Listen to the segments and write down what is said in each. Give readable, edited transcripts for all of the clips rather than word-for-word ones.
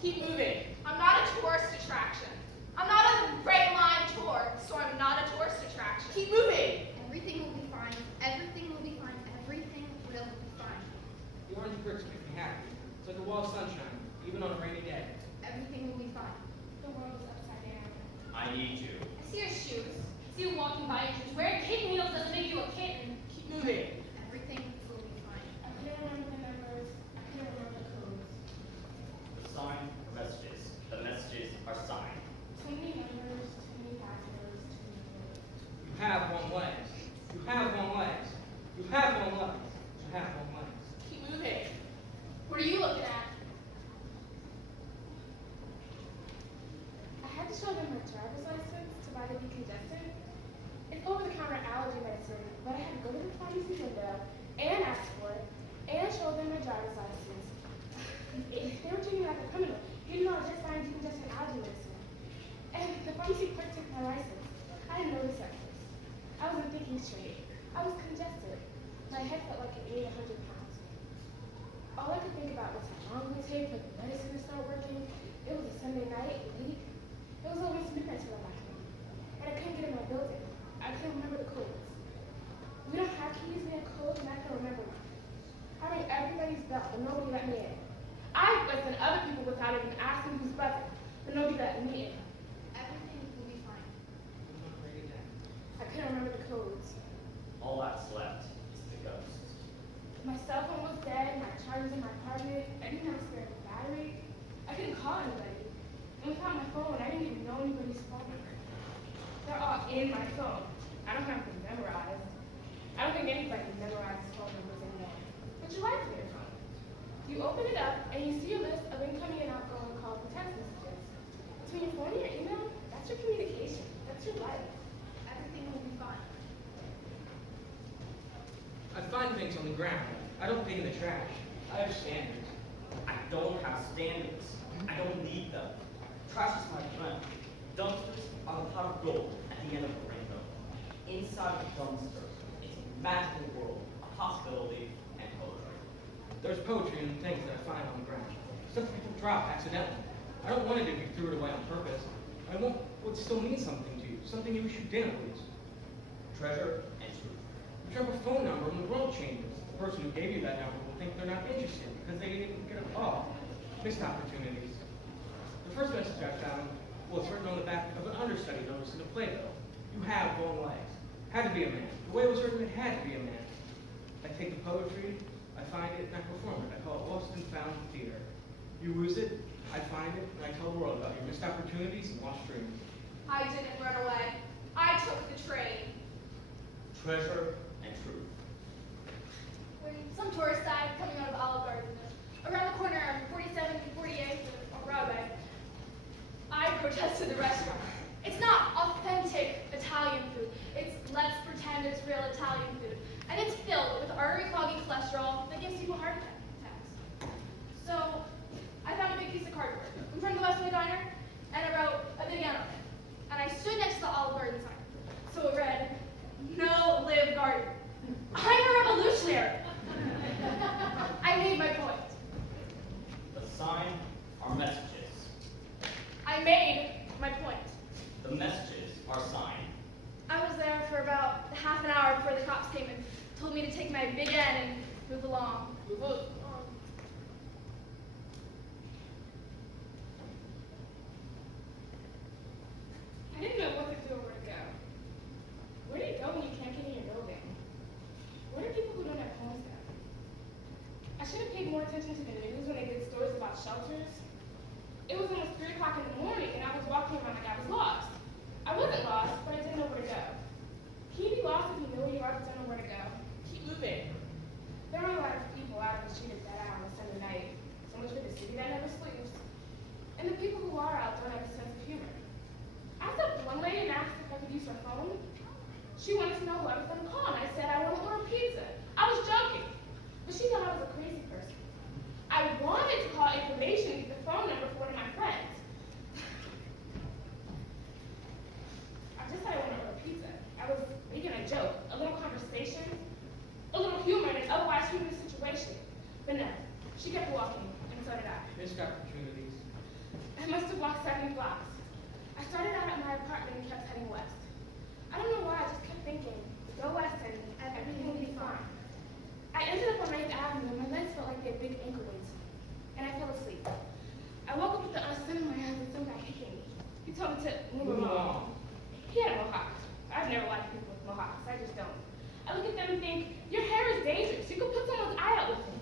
Keep moving. I'm not a tourist attraction. I'm not a Ray Line tour, so I'm not a tourist attraction. Keep moving. Everything will be fine. Everything will be fine. Everything will be fine. The orange bricks make me happy. It's like a wall of sunshine, even on a rainy day. Everything will be fine. The world is upside down. I need you. I see your shoes. I see you walking by your shoes. Wearing kitten heels doesn't make you a kitten. Keep moving. Everything will be fine. I couldn't remember the numbers. I couldn't remember the codes. The sign are messages. The messages are signed. Too many numbers, too many passwords, too many codes. You have one leg. You have one leg. You have one leg. You have one leg. Keep moving. What are you looking at? I had to show them my driver's license to buy the decongestant. It's over-the-counter allergy medicine, but I had to go to the pharmacy window and ask for it and show them my driver's license. They were treating me like a criminal, even though I was just buying decongestant allergy medicine. And the pharmacy clerk took my license. I didn't notice at first. I wasn't thinking straight. I was congested. My head felt like it weighed 100 pounds. All I could think about was how long it would take for the medicine to start working. It was a Sunday night, late. It was almost midnight till I got home. And I couldn't get in my building. I couldn't remember the codes. We don't have keys, we have codes, and I can remember mine. I rang everybody's bell, but nobody let me in. I listened to other people without even asking who's buzzing, but nobody let me in. Everything will be fine. On a rainy day. I couldn't remember the codes. All that's left is the ghost. My cell phone was dead, my charger's in my apartment, I didn't have a spare battery. I couldn't call anybody. And without my phone, I didn't even know anybody's phone number. They're all in my phone. I don't have them memorized. I don't think anybody memorizes phone numbers anymore. But you like your phone. You open it up and you see a list of incoming and outgoing calls and text messages. Between your phone and your email, that's your communication. That's your life. Everything will be fine. I find things on the ground. I don't dig in the trash. I have standards. I don't have standards. I don't need them. Trash is my friend. Dumpsters are the pot of gold at the end of the rainbow. Inside the dumpster, it's a magical world of possibility and poetry. There's poetry in the things that I find on the ground. Stuff people drop accidentally. I don't want it if you threw it away on purpose. I want what still means something to you. Something you wish you didn't lose. Treasure and truth. You drop a phone number and the world changes. The person who gave you that number will think they're not interested because they didn't get a call. Missed opportunities. The first message I found was written on the back of an understudy notice in a playbill. You have long legs. Had to be a man. The way it was written, it had to be a man. I take the poetry, I find it, and I perform it. I call it lost and found theater. You lose it, I find it, and I tell the world about your missed opportunities and lost dreams. I didn't run away. I took the train. Treasure and truth. When some tourist died coming out of Olive Garden, around the corner of 47th and 48th on Broadway, I protested the restaurant. It's not authentic Italian food. It's let's pretend it's real Italian food. And it's filled with artery-clogging cholesterol that gives people heart attacks. So I found a big piece of cardboard in front of the Westway Diner, and I wrote a big N on it. And I stood next to the Olive Garden sign. So it read, "No live garden." I'm a revolutionary. I made my point. The sign are messages. I made my point. The messages are signed. I was there for about half an hour before the cops came and told me to take my big N and move along. Move along. I didn't know what to do or where to go. Where do you go when you can't get in your building? Where do people who don't have homes go? I should have paid more attention to the news when they did stories about shelters. It was almost 3 o'clock in the morning and I was walking around like I was lost. I wasn't lost, but I didn't know where to go. Can you be lost if you know where you are but don't know where to go? Keep moving. There are a lot of people out on the street at that hour on a Sunday night. So much for the city that never sleeps. And the people who are out don't have a sense of humor. I stopped one lady and asked if I could use her phone. She wanted to know who I was going to call, and I said I want to order pizza. I was joking, but she thought I was a crazy person. I wanted to call information and get the phone number for one of my friends. I just said I wanted to order pizza. I was making a joke, a little conversation, a little humor in an otherwise humorous situation. But no, she kept walking, and so did I. Missed opportunities. I must have walked 70 blocks. I started out at my apartment and kept heading west. I don't know why, I just kept thinking, go west and everything will be fine. I ended up on 9th Avenue and my legs felt like they had big ankle weights, and I fell asleep. I woke up with the sun in my eyes and some guy kicking me. He told me to move along. He had a mohawk. I've never liked people with mohawks, I just don't. I look at them and think, your hair is dangerous. You could put someone's eye out with it.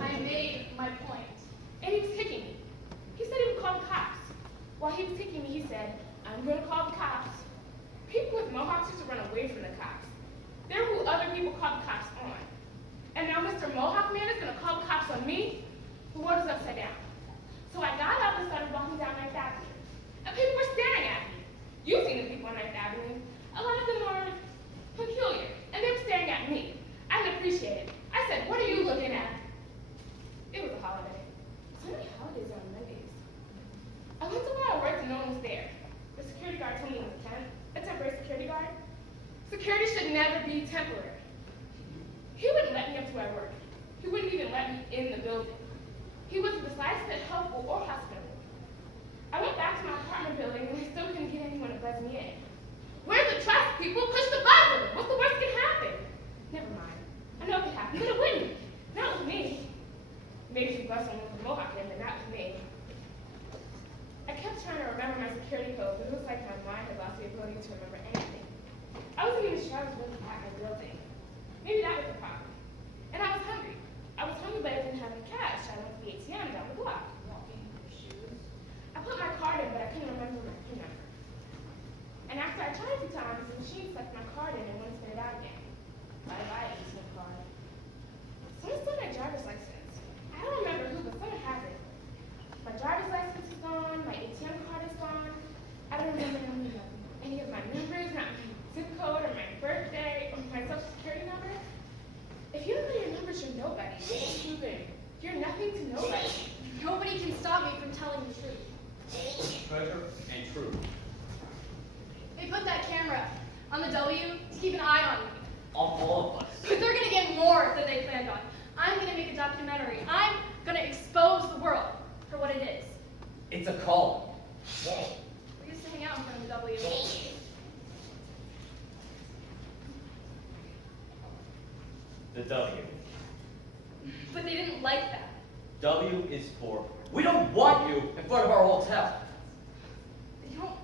I made my point. And he was kicking me. He said he would call the cops. While he was kicking me, he said, I'm going to call the cops. People with mohawks used to run away from the cops. They're who other people call the cops on. And now Mr. Mohawk Man is going to call the cops on me? The world is upside down. So I got up and started walking down 9th Avenue. And people were staring at me. You've seen the people on 9th Avenue. A lot of them were peculiar. And they were staring at me. I didn't appreciate it. I said, what are you looking at? It was a holiday. So many holidays are on Mondays. I went to where I worked and no one was there. The security guard told me it was a temporary security guard. Security should never be temporary. He wouldn't let me up to where I worked. He wouldn't even let me in the building. He wasn't the slightest bit helpful or hospitable. I went back to my apartment building and I still couldn't get anyone to buzz me in. Where's the trust, people? Push the buzzer! What's the worst that can happen? Never mind. I know it could happen, but it wouldn't. Not with me. Maybe if you bust someone with a mohawk in, but not with me. I kept trying to remember my security code, but it was like my mind had lost the ability to remember anything. I wasn't even sure I was really at my building. Maybe that was the problem. And I was hungry. I was hungry, but I didn't have any cash. I went to the ATM down the block. Walking in your shoes. I put my card in, but I couldn't remember my PIN number. And after I tried a few times, the machine sucked my card in and wouldn't spit it out again. Bye-bye, ATM card. Someone stole my driver's license. I don't remember who, but someone has it. My driver's license is gone, my ATM card is gone. I don't remember any of my numbers, not my zip code or my birthday or my social security number. If you don't know your numbers, you're nobody. You're nothing to nobody. Nobody can stop me from telling the truth. Treasure and truth. They put that camera on the W to keep an eye on me. On all of us. But they're gonna get more than they planned on. I'm gonna make a documentary. I'm gonna expose the world for what it is. It's a call. We used to hang out in front of the W. The W. But they didn't like that. W is for, we don't want you in front of our hotel. They don't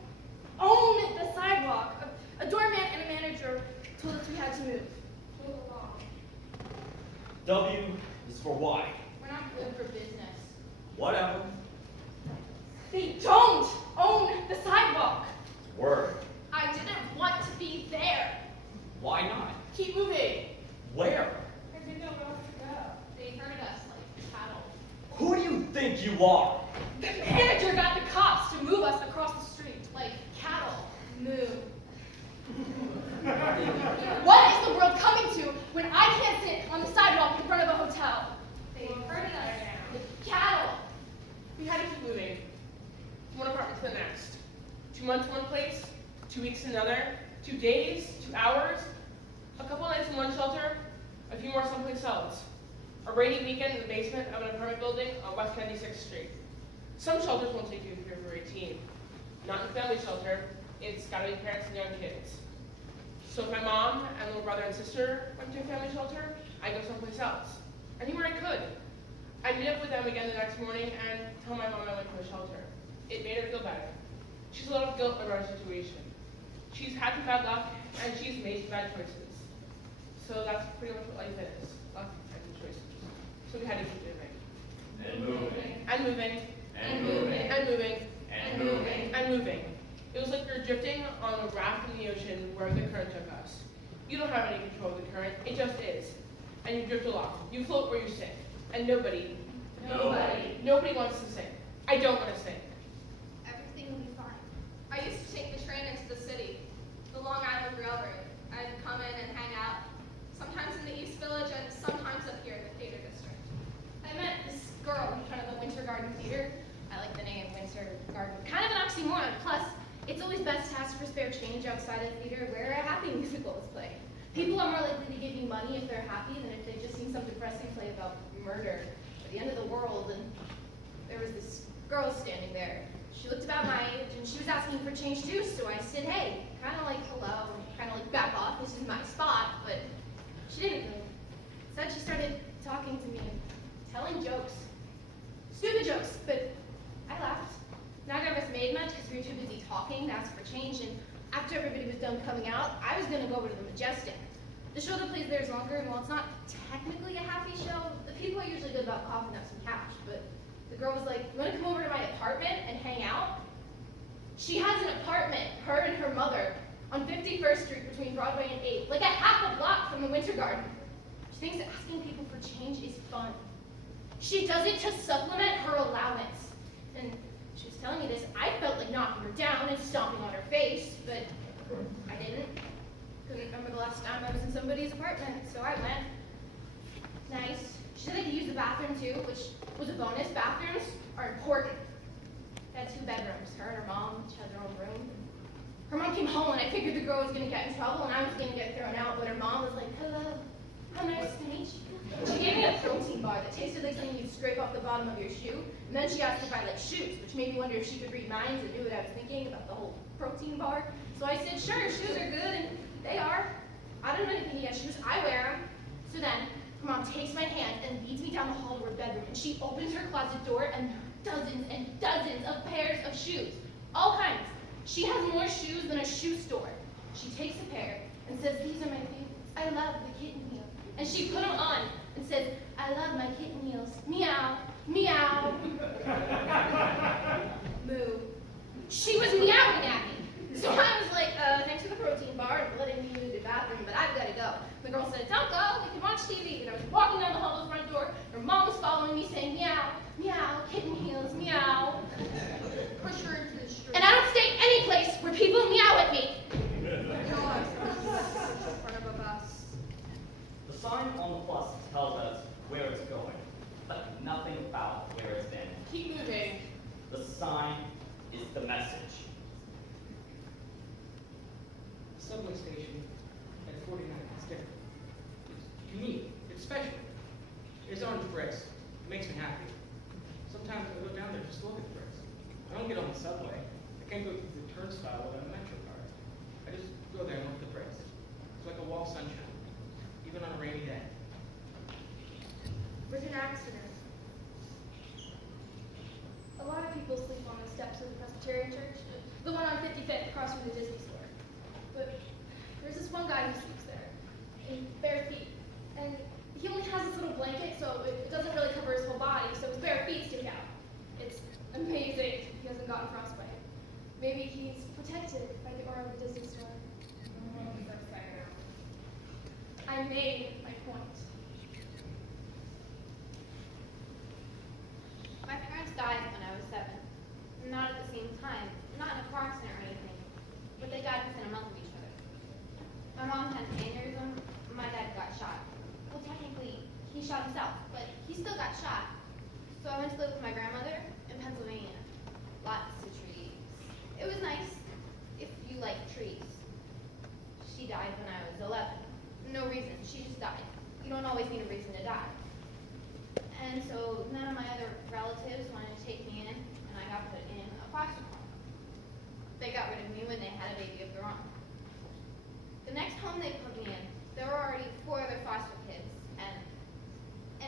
own the sidewalk. A doorman and a manager told us we had to move. Move along. W is for why. We're not good for business. Whatever. They don't own the sidewalk. Word. I didn't want to be there. Why not? Keep moving. Where? I didn't know where else to go. They herded us like cattle. Who do you think you are? The manager got the cops to move us across the street like cattle. Move. What is the world coming to when I can't sit on the sidewalk in front of a hotel? They herded us like cattle. We had to keep moving. From one apartment to the next. 2 months one place, 2 weeks another, 2 days, 2 hours, a couple nights in one shelter, a few more someplace else. A rainy weekend in the basement of an apartment building on West 96th Street. Some shelters won't take you if you're over 18. Not in a family shelter, it's gotta be parents and young kids. So if my mom and little brother and sister went to a family shelter, I'd go someplace else. Anywhere I could. I'd meet up with them again the next morning and tell my mom I went to a shelter. It made her feel better. She's a lot of guilt over our situation. She's had some bad luck, and she's made some bad choices. So that's pretty much what life is. Luck and choices. So we had to keep moving. And moving. And moving. And moving. And moving. And moving. And moving. It was like we were drifting on a raft in the ocean where the current took us. You don't have any control of the current, it just is. And you drift along. You float where you sink. And nobody wants to sink. I don't want to sink. Everything will be fine. I used to take the train into the city, the Long Island Railroad. I'd come in and hang out, sometimes in the East Village and sometimes up here in the Theater District. I met this girl in front of the Winter Garden Theater. I like the name Winter Garden. Kind of an oxymoron. Plus, it's always best to ask for spare change outside of the theater where a happy musical is playing. People are more likely to give you money if they're happy than if they've just seen some depressing play about murder or the end of the world. And there was this girl was standing there. She looked about my age, and she was asking for change too, so I said, hey, kind of like hello, kind of like back off, this is my spot, but she didn't really. Instead, she started talking to me, telling jokes. Stupid jokes, but I laughed. Neither of us made much because we were too busy talking to ask for change, and after everybody was done coming out, I was going to go over to the Majestic. The show that plays there is longer, and while it's not technically a happy show, the people are usually good about coughing up some cash, but the girl was like, you want to come over to my apartment and hang out? She has an apartment, her and her mother, on 51st Street between Broadway and 8th, like a half a block from the Winter Garden. She thinks that asking people for change is fun. She does it to supplement her allowance. And she was telling me this, I felt like knocking her down and stomping on her face, but I didn't. Couldn't remember the last time I was in somebody's apartment, so I went. Nice. She said I could use the bathroom too, which was a bonus. Bathrooms are important. They had 2 bedrooms. Her and her mom each had their own room. Her mom came home and I figured the girl was gonna get in trouble and I was gonna get thrown out, but her mom was like, hello, how nice to meet you. She gave me a protein bar that tasted like something you'd scrape off the bottom of your shoe, and then she asked if I liked shoes, which made me wonder if she could read minds and knew what I was thinking about the whole protein bar. So I said, sure, shoes are good, and they are. I don't know anything yet, shoes, I wear them. So then, her mom takes my hand and leads me down the hall to her bedroom, and she opens her closet door, and there are dozens and dozens of pairs of shoes. All kinds. She has more shoes than a shoe store. She takes a pair and says, these are my favorites. I love the kitten heel. And she put them on and says, I love my kitten heels. Meow, meow. Moo. She was meowing at me. So I was like, thanks for the protein bar and letting me use the bathroom, but I've got to go. The girl said, don't go, we can watch TV. And I was walking down the hall to the front door. Her mom was following me saying, meow, meow, kitten heels, meow. Push her into the street. And I don't stay any place where people meow at me. God, in front of a bus. The sign on the plus tells us where it's going, but nothing about where it's been. Keep moving. The sign is the message. The subway station at 49 is different. It's unique. It's special. It's orange bricks. It makes me happy. Sometimes I go down there just to look at the bricks. I don't get on the subway. I can't go through the turnstile without a metro card. I just go there and look at the bricks. It's like a wall of sunshine, even on a rainy day. Was an accident. A lot of people sleep on the steps of the Presbyterian church, the one on 55th across from the Disney store. But there's this one guy who sleeps there, in bare feet. And he only has this little blanket, so it doesn't really cover his whole body, so his bare feet stick out. It's amazing he hasn't gotten frostbite. Maybe he's protected by the aura of the Disney store. I made my point. My parents died when I was 7. Not at the same time, not in a car accident or anything, but they died within a month of each other. My mom had an aneurysm, my dad got shot. Well, technically, he shot himself, but he still got shot. So I went to live with my grandmother in Pennsylvania. Lots of trees. It was nice if you like trees. She died when I was 11. No reason, she just died. You don't always need a reason to die. And so none of my other relatives wanted to take me in, and I got put in a foster home. They got rid of me when they had a baby of their own. The next home they put me in, there were already 4 other foster kids, and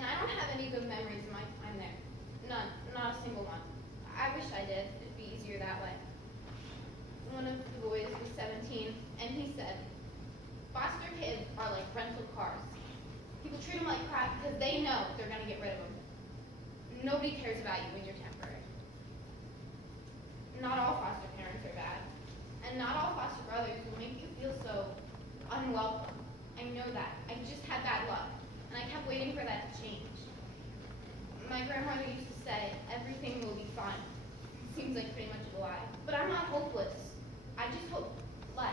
I don't have any good memories of my time there. None, not a single one. I wish I did. It'd be easier that way. One of the boys was 17, and he said, foster kids are like rental cars. People treat them like crap because they know they're going to get rid of them. Nobody cares about you when you're temporary. Not all foster parents are bad. And not all foster brothers will make you feel so unwelcome. I know that. I just had bad luck. And I kept waiting for that to change. My grandmother used to say, everything will be fine. Seems like pretty much a lie. But I'm not hopeless. I just hope less.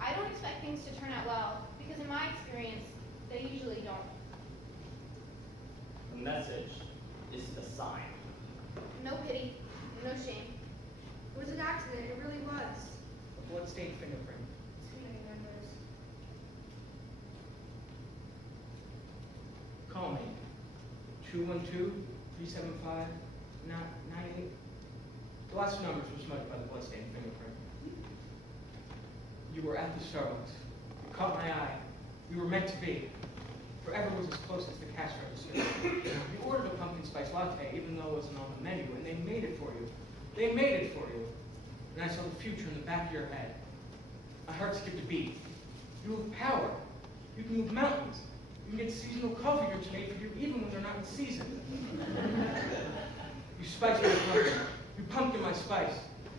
I don't expect things to turn out well, because in my experience, they usually don't. The message is the sign. No pity, no shame. It was an accident, it really was. A bloodstained fingerprint. Too many memories. Call me. 212-375-98 The last two numbers were smudged by the bloodstained fingerprint. You were at the Starbucks. You caught my eye. We were meant to be. Forever was as close as the cash register. You ordered a pumpkin spice latte, even though it wasn't on the menu, and they made it for you. They made it for you. And I saw the future in the back of your head. My heart skipped a beat. You have power. You can move mountains. You can get seasonal coffee drinks made for you even when they're not in season. You spice my pumpkin. You pumpkin my spice.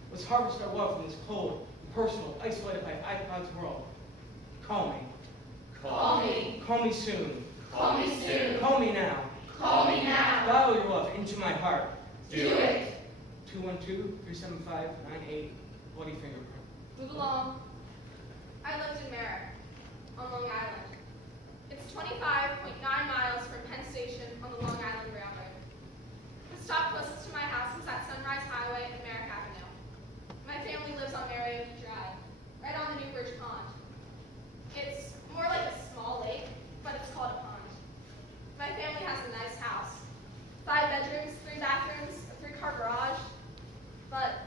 Let's harvest our love from this cold, impersonal, isolated by iPod's world. Call me. Call me. Call me soon. Call me soon. Call me now. Call me now. Dial your love into my heart. Do it. 212-375-98, bloody fingerprint. Move along. I lived in Merrick, on Long Island. It's 25.9 miles from Penn Station on the Long Island Railroad. The stop closest to my house is at Sunrise Highway and Merrick Avenue. My family lives on Marioki Drive, right on the Newbridge Pond. It's more like a small lake, but it's called a pond. My family has a nice house. 5 bedrooms, 3 bathrooms, a 3-car garage. But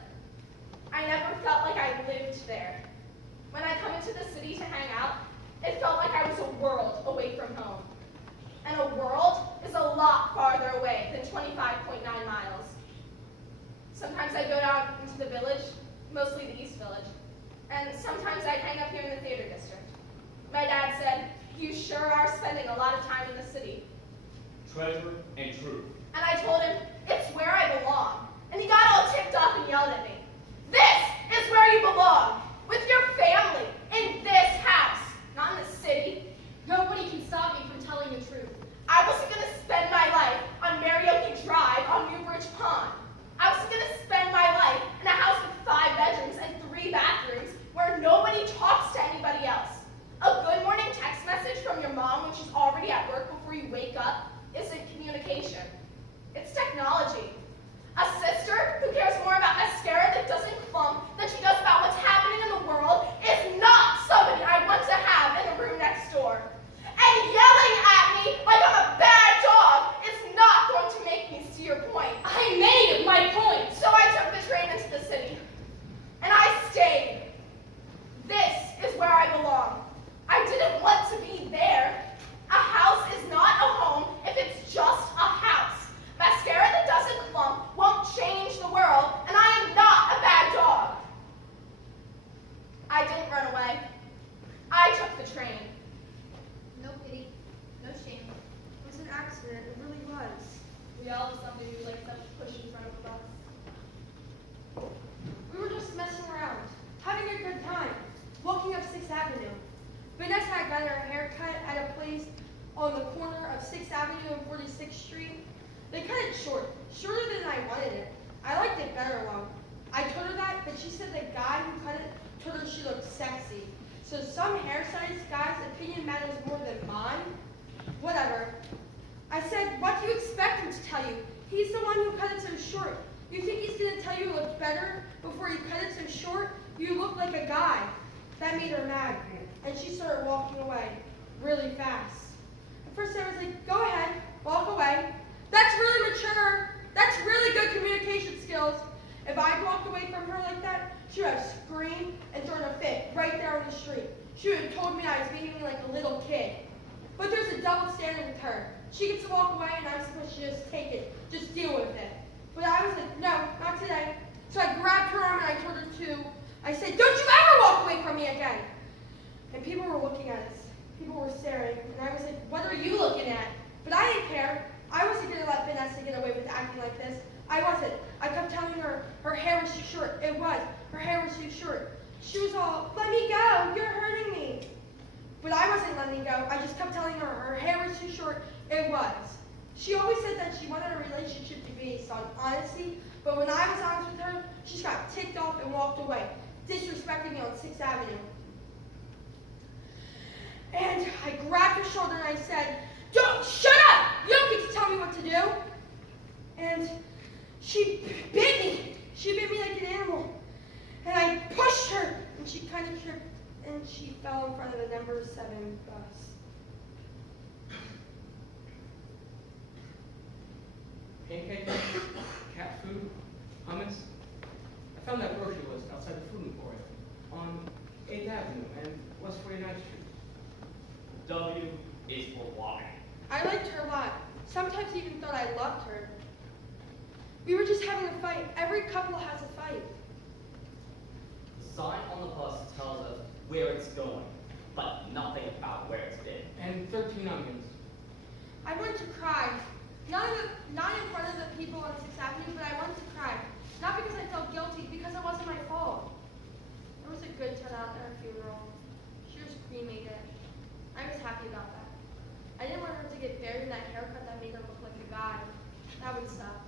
I never felt like I lived there. When I come into the city to hang out, it felt like I was a world away from home. And a world is a lot farther away than 25.9 miles. Sometimes I go down into the village, mostly the East Village, and sometimes I'd hang up here in the theater district. My dad said, "You sure are spending a lot of time in the city." Treasure and truth. And I told him, "It's where I belong." And he got all ticked off and yelled at me. "This is where you belong, with your family, in this house, not in the city." Nobody can stop me from telling the truth. I wasn't going to spend my life on Marioki Drive on Newbridge Pond. I wasn't going to spend my life in a house with 5 bedrooms and 3 bathrooms where nobody talks to anybody else. A good morning text message from your mom when she's already at work before you wake up isn't communication. It's technology. A sister who cares more about mascara that doesn't clump than she does about what's happening in the world is not somebody I want to have in the room next door. And yelling at me like I'm a bad dog is not going to make me see your point. I made my point. So I took the train into the city. And I stayed. This is where I belong. I didn't want to be there. A house is not a home if it's just a house. Mascara that doesn't clump won't change the world, and I am not a bad dog. I didn't run away. I took the train. No pity, no shame. It was an accident. It really was. We all did something we like to push in front of the bus. We were just messing around, having a good time, walking up 6th Avenue. Vanessa had gotten her hair cut at a place on the corner of 6th Avenue and 46th Street. They cut it short, shorter than I wanted it. I liked it better long. I told her that, but she said the guy who cut it told her she looked sexy. So some hairstylist guy's opinion matters more than mine? Whatever. I said, what do you expect him to tell you? He's the one who cut it so short. You think he's going to tell you you look better before you cut it so short? You look like a guy. That made her mad, and she started walking away really fast. At first I was like, go ahead, walk away. That's really mature. That's really good communication skills. If I'd walked away from her like that, she would have screamed and thrown a fit right there on the street. She would have told me I was behaving like a little kid. But there's a double standard with her. She gets to walk away and I'm supposed to just take it, just deal with it. But I was like, no, not today. So I grabbed her arm and I told her to. I said, don't you ever walk away from me again. And people were looking at us. People were staring. And I was like, what are you looking at? But I didn't care. I wasn't going to let Vanessa get away with acting like this. I wasn't. I kept telling her her hair was too short. It was. Her hair was too short. She was all, let me go. You're hurting me. But I wasn't letting go. I just kept telling her her hair was too short. It was. She always said that she wanted a relationship to be based on honesty. But when I was honest with her, she just got ticked off and walked away, disrespecting me on 6th Avenue. And I grabbed her shoulder and I said, don't, shut up! You don't get to tell me what to do. And she bit me. She bit me like an animal. And I pushed her, and she kind of tripped, and she fell in front of the number 7 bus. Pancakes, cat food, hummus. found that grocery list outside the food emporium on 8th Avenue and West 49th Street. W is for Y. I liked her a lot. Sometimes even thought I loved her. We were just having a fight. Every couple has a fight. The sign on the bus tells us where it's going, but nothing about where it's been. And 13 onions. I wanted to cry. Not in front of the people on 6th Avenue, but I wanted to cry. Not because I felt guilty, because it wasn't my fault. It was a good turnout at her funeral. She was cremated. I was happy about that. I didn't want her to get buried in that haircut that made her look like a guy. That would suck.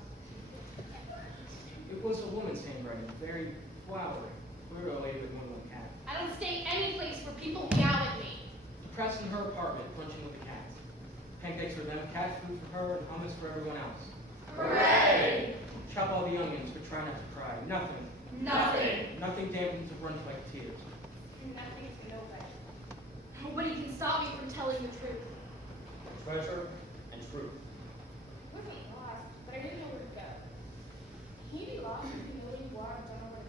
It was a woman's handwriting, very flowery. We were a lady with one like cat. I don't stay any place where people yell at me. The press in her apartment, punching with the cats. Pancakes for them, cat food for her, and hummus for everyone else. Hooray! Chop all the onions, but try not to cry. Nothing. Nothing. Nothing dampens a brunch like tears. Nothing to nobody. Nobody can stop me from telling the truth. Treasure and truth. We're being lost, but I didn't know where to go. Can you be lost if you know where you are and don't know where to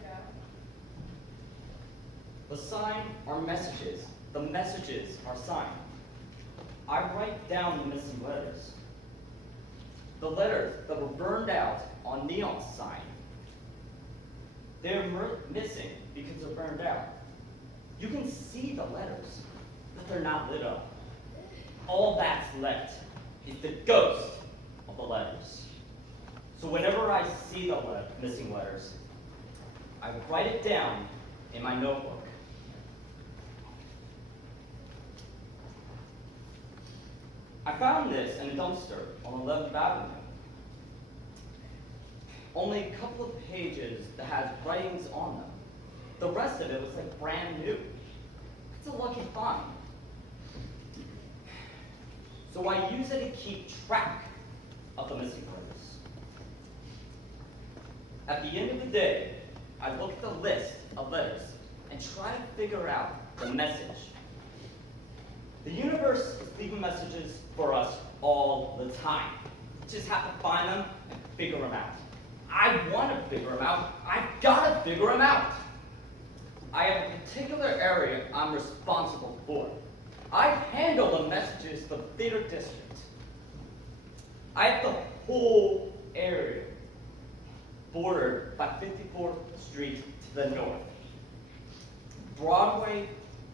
go? The sign are messages. The messages are signs. I write down the missing letters. The letters that were burned out on neon sign. They're missing because they're burned out. You can see the letters, but they're not lit up. All that's left is the ghost of the letters. So whenever I see the missing letters, I write it down in my notebook. I found this in a dumpster on 11th Avenue. Only a couple of pages that had writings on them. The rest of it was like brand new. It's a lucky find. So I use it to keep track of the missing letters. At the end of the day, I look at the list of letters and try to figure out the message. The universe is leaving messages for us all the time. You just have to find them and figure them out. I want to figure them out. I've got to figure them out. I have a particular area I'm responsible for. I handle the messages for the theater district. I have the whole area bordered by 54th Street to the north, Broadway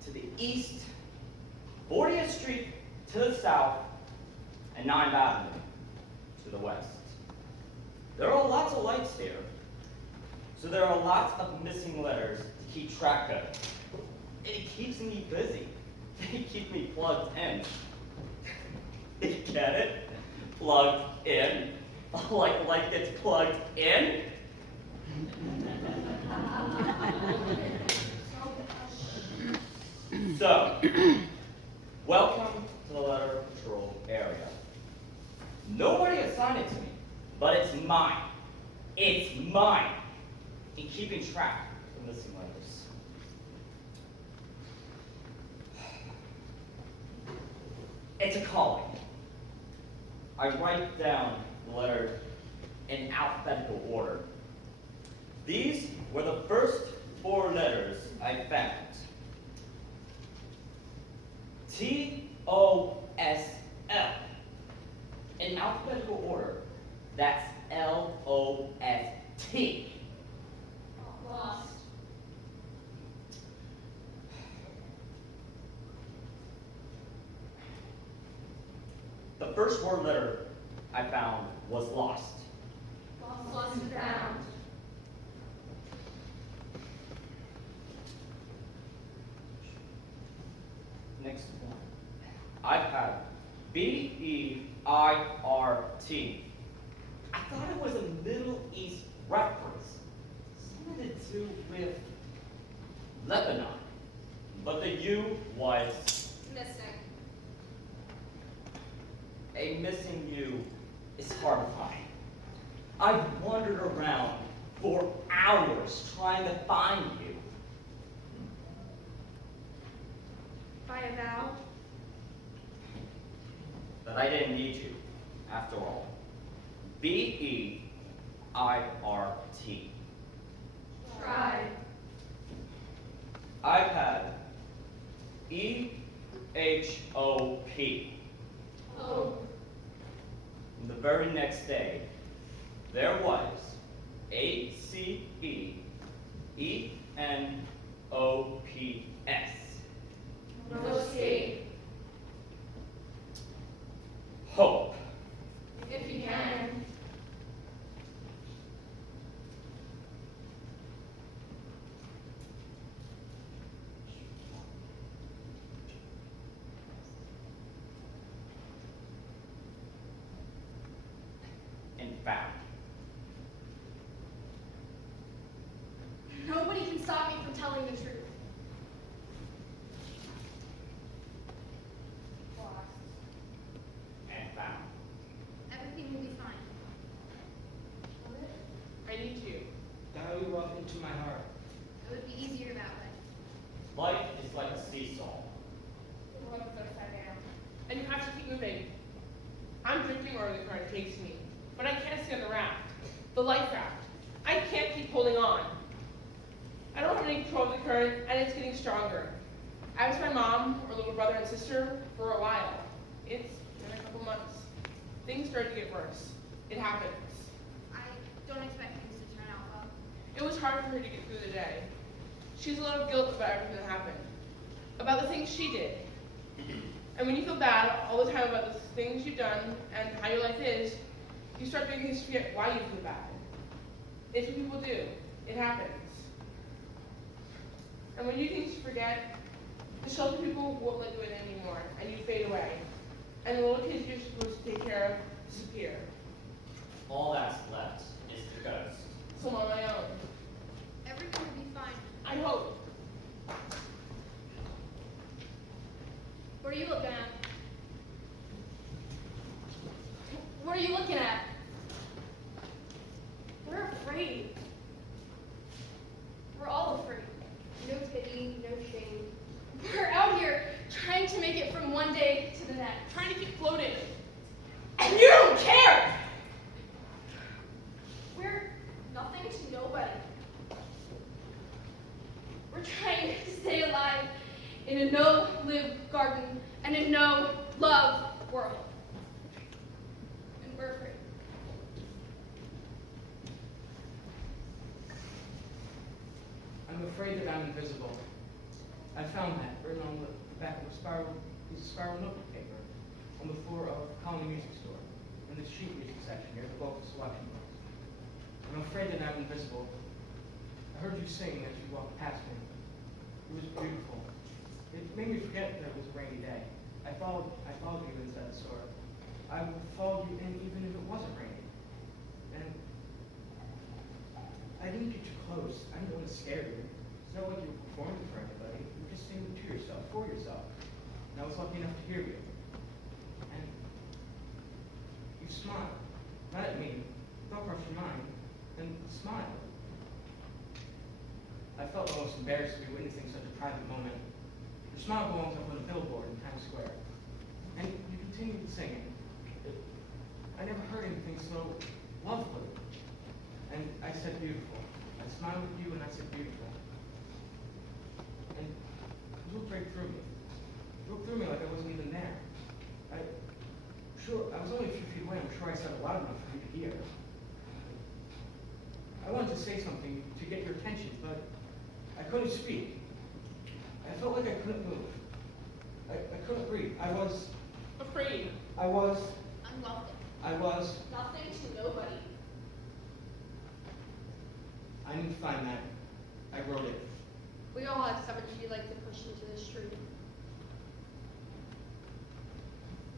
to the east, 40th Street to the south, and 9th Avenue to the west. There are lots of lights here, so there are lots of missing letters to keep track of. It keeps me busy. They keep me plugged in. You get it? Plugged in. Like it's plugged in? So, welcome to the letter patrol area. Nobody assigned it to me, but it's mine. It's mine. In keeping track of missing letters. It's a calling. I write down the letters in alphabetical order. These were the first 4 letters I found. T-O-S-L. In alphabetical order, that's L-O-S-T. Lost. The first word letter I found was lost. Lost and found. Next one. iPad. B-E-I-R-T. I thought it was a Middle East reference. Something to do with Lebanon. But the U was Missing. a missing U is hard to find. I've wandered around for hours trying to find you. By a vowel. But I didn't need you, after all. B-E-I-R-T. Try. iPad. EHOP. Hope. And the very next day, there was ACEENOPS. No escape. Hope. If you can. And found. Nobody can stop me from telling the truth. And found. Everything will be fine. I need you. Dial you up into my heart. It would be easier that way. Life is like a seesaw. The world is upside down. And you have to keep moving. I'm drifting wherever the current takes me, but I can't stay on the raft, the life raft. I can't keep holding on. I don't have any control of the current, and it's getting stronger. I was my mom or little brother and sister for a while. It's been a couple months. Things started to get worse. It happens. I don't expect things to turn out well. It was hard for her to get through the day. She's a lot of guilt about everything that happened, about the things she did. And when you feel bad all the time about the things you've done and how your life is, you start beginning to forget why you feel bad. It's what people do. It happens. And when you think to forget, the shelter people won't let you in anymore, and you fade away. And the little kids you're supposed to take care of disappear. All that's left is the ghost. So I'm on my own. Everything will be fine. I hope. What are you looking at? What are you looking at? We're afraid. We're all afraid. No pity, no shame. We're out here trying to make it from one day to the next. Trying to keep floating. And you don't care! We're nothing to nobody. We're trying to stay alive in a no-live garden and a no-love world. And we're afraid. I'm afraid that I'm invisible. I found that written on the back of a piece of spiral notebook paper on the floor of the Colony Music Store in the sheet music section near the local selection box. I'm afraid that I'm invisible. I heard you sing as you walked past me. It was beautiful. It made me forget that it was a rainy day. I followed you inside the store. I followed you in even if it wasn't raining. And I didn't get you close. I didn't want to scare you. It's not like you were performing for anybody. You were just singing to yourself, for yourself. And I was lucky enough to hear you. And you smiled. Not at me. Thought crossed your mind. And smiled. I felt almost embarrassed to be witnessing such a private moment. Your smile belongs up on a billboard in Times Square. And you continued singing. I never heard anything so lovely. And I said beautiful. I smiled at you and I said beautiful. And you looked right through me. You looked through me like I wasn't even there. I was only a few feet away. I'm sure I said a lot enough for you to hear. I wanted to say something to get your attention, but I couldn't speak. I felt like I couldn't move. I couldn't breathe. I was Afraid. Unwelcome. Nothing to nobody. I didn't find that. I wrote it. We all have somebody you'd like to push into the street.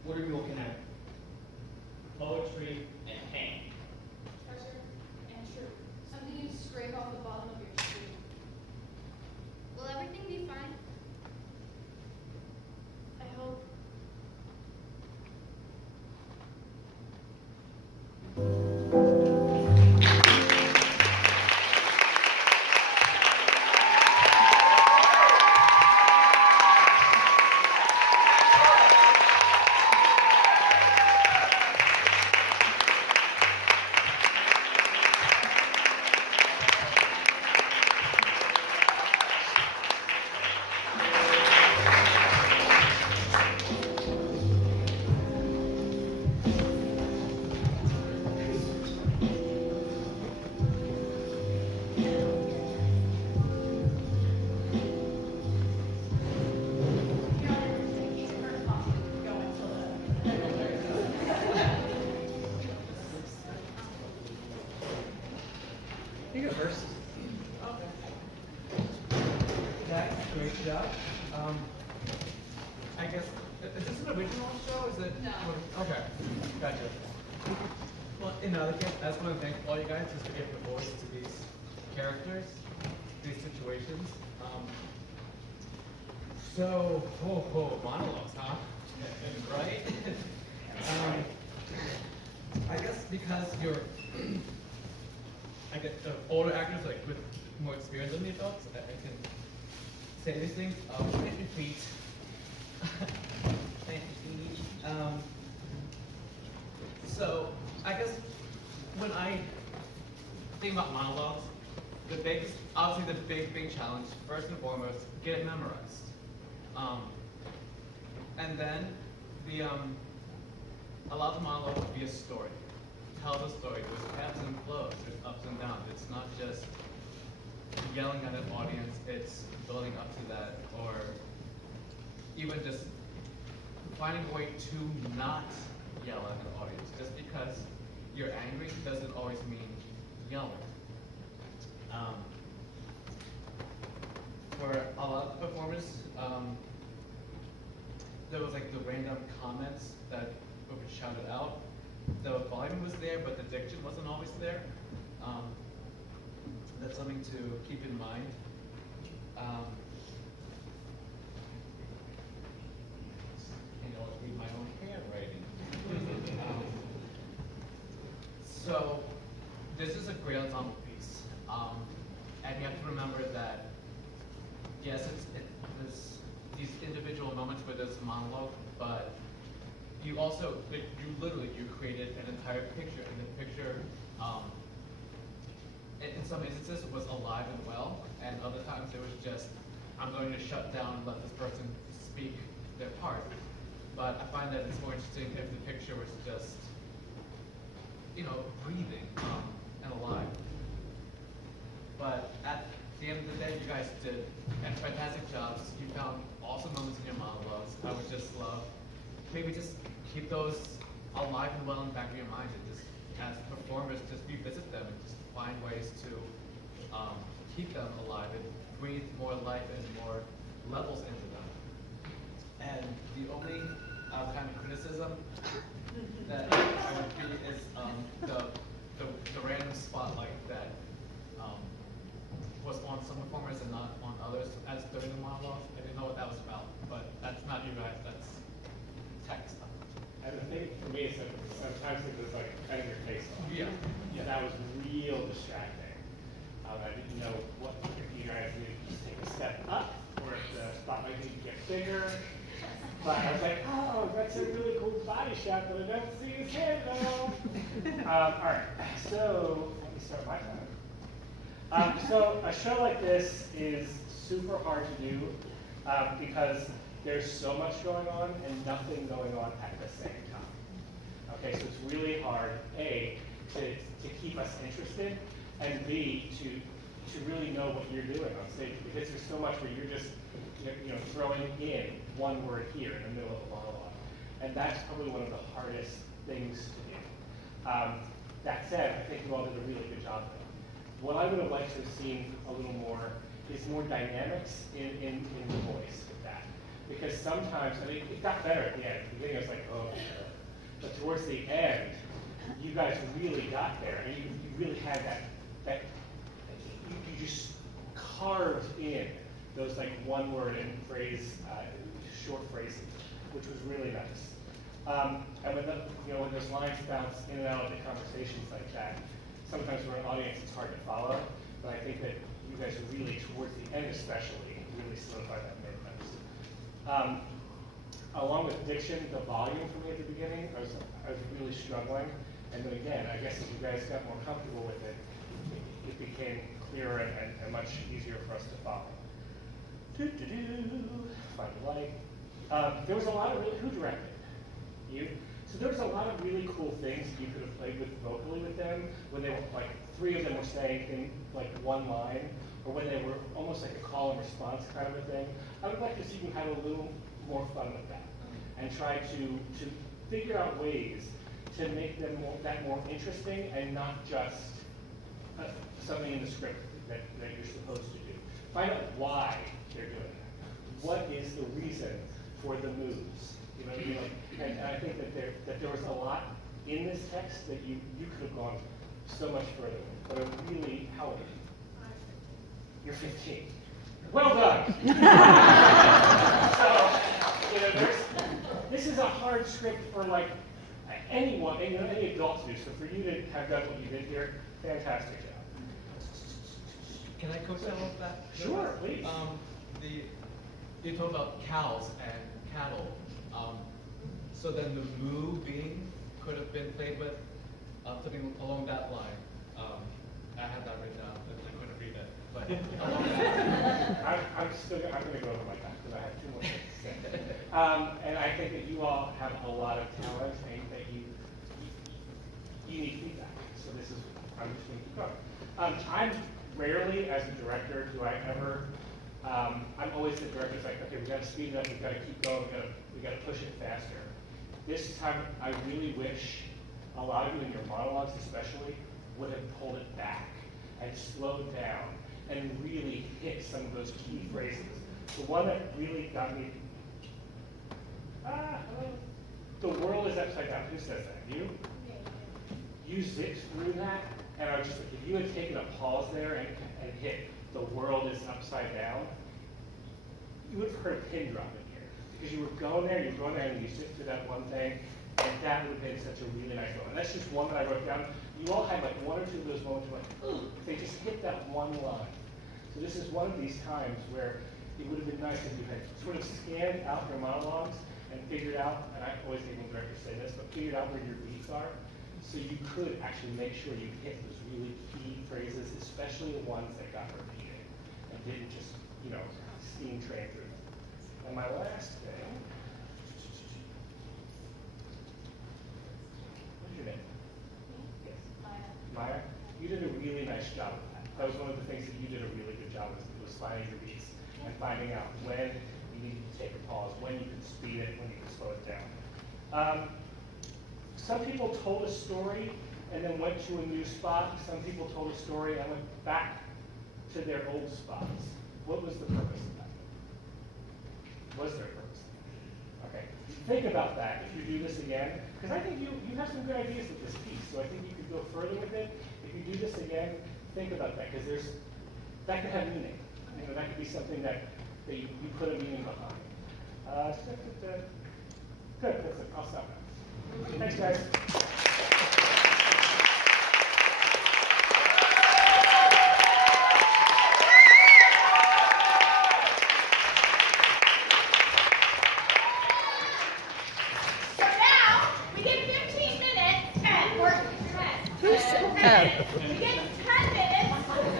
What are you looking at? Poetry and pain. Treasure and truth. Something you scrape off the bottom of your street. Will everything be fine? I hope. first. Okay. That's great job. I guess, is this an original show? Is it? No. Okay, gotcha. Well, in other case, I just want to thank all you guys just for giving a voice to these characters, these situations. So, monologues, huh? Right? I guess because you're, I get the older actors like with more experience than the adults, I can say these things. Thank you, Pete. Thank you, Pete. So, I guess when I think about monologues, obviously the big challenge, first and foremost, get it memorized. And then allow the monologue to be a story. Tell the story. There's ebbs and flows. There's ups and downs. It's not just yelling at an audience. It's building up to that, or even just finding a way to not yell at an audience. Just because you're angry doesn't always mean yelling. For a lot of performers, there was like the random comments that would be shouted out. The volume was there, but the diction wasn't always there. That's something to keep in mind. Can't always read my own handwriting. So this is a great ensemble piece, and you have to remember that yes, there's these individual moments where there's monologue, but you also, you created an entire picture, and the picture, in some instances, was alive and well, and other times it was just, I'm going to shut down and let this person speak their part. But I find that it's more interesting if the picture was just, breathing and alive. But at the end of the day, you guys did fantastic jobs. You found awesome moments in your monologues. I would just love, maybe just keep those alive and well in the back of your mind, and just, as performers, just revisit them and just find ways to keep them alive and breathe more life and more levels into them. And the only kind of criticism that I would be is the random spotlight that was on some performers and not on others as during the monologues. I didn't know what that was about, but that's not you guys, that's tech stuff. And the thing for me is that sometimes it was like cutting your face off. Yeah. Yeah, that was real distracting. I didn't know if you guys needed to just take a step up or if the spotlight needed to get bigger. But I was like, oh, that's a really cool body shot, but I don't see his head though. All right, so let me start my time. So a show like this is super hard to do because there's so much going on and nothing going on at the same time. Okay, so it's really hard, A, to keep us interested, and B, to really know what you're doing on stage, because there's so much where you're just throwing in one word here in the middle of a monologue. And that's probably one of the hardest things to do. That said, I think you all did a really good job though. What I would have liked to have seen a little more is more dynamics in the voice with that. Because sometimes, I mean, it got better at the end. At the beginning I was like, oh, no. But towards the end, you guys really got there. And you really had that you just carved in those like one word and phrase, short phrases, which was really nice. And when when those lines bounce in and out of the conversations like that, sometimes for an audience it's hard to follow, but I think that you guys really, towards the end especially, really solidified that movement. Along with diction, the volume for me at the beginning, I was really struggling, and then again, I guess as you guys got more comfortable with it, it became clearer and much easier for us to follow. Find the light. There was a lot of who directed? You? So there was a lot of really cool things you could have played with vocally with them, when they were like, three of them were saying in like one line, or when they were almost like a call and response kind of a thing. I would like to see you have a little more fun with that, and try to figure out ways to make them more interesting and not just something in the script that you're supposed to do. Find out why they're doing it. What is the reason for the moves? You know what I mean? Like, and I think that there was a lot in this text that you could have gone so much further with. But it really, how old are you? You're 15. Well done. So, you know, this is a hard script for like anyone, you know, any adult to do. So for you to have done what you did here, fantastic job. Can I co-sign with that? Sure, please. You talk about cows and cattle. So then the moo being could have been played with something along that line. I had that written down, but I couldn't read it. But I'm going to go over my time because I have 2 more things to say. And I think that you all have a lot of talent and that you need feedback. So I'm just going to keep going. I'm rarely, as a director, do I ever, I'm always the director who's like, okay, we got to speed it up, we got to keep going, we got to push it faster. This time, I really wish a lot of you in your monologues especially would have pulled it back and slowed down and really hit some of those key phrases. The one that really got me, the world is upside down. Who says that? You? You zipped through that, and I was just like, if you had taken a pause there and hit the world is upside down, you would have heard a pin drop in here. Because you were going there, and you zipped through that one thing, and that would have been such a really nice moment. And that's just one that I wrote down. You all had like 1 or 2 of those moments where if they just hit that one line. So this is one of these times where it would have been nice if you had sort of scanned out your monologues and figured out, and I always think when directors say this, but figured out where your beats are, so you could actually make sure you hit those really key phrases, especially the ones that got repeated, and didn't just, you know, steam train through them. And my last thing, what's your name? Yes. Maya, you did a really nice job of that. That was one of the things that you did a really good job with, was finding your beats and finding out when you needed to take a pause, when you could speed it, when you could slow it down. Some people told a story and then went to a new spot. Some people told a story and went back to their old spots. What was the purpose of that? Was there a purpose? Okay, think about that if you do this again, because I think you have some good ideas with this piece, so I think you could go further with it. If you do this again, think about that, because that could have meaning. You know, that could be something that you put a meaning behind. Good, that's it, I'll stop now. Thanks, guys. So now, we get 15 minutes and work your head. We get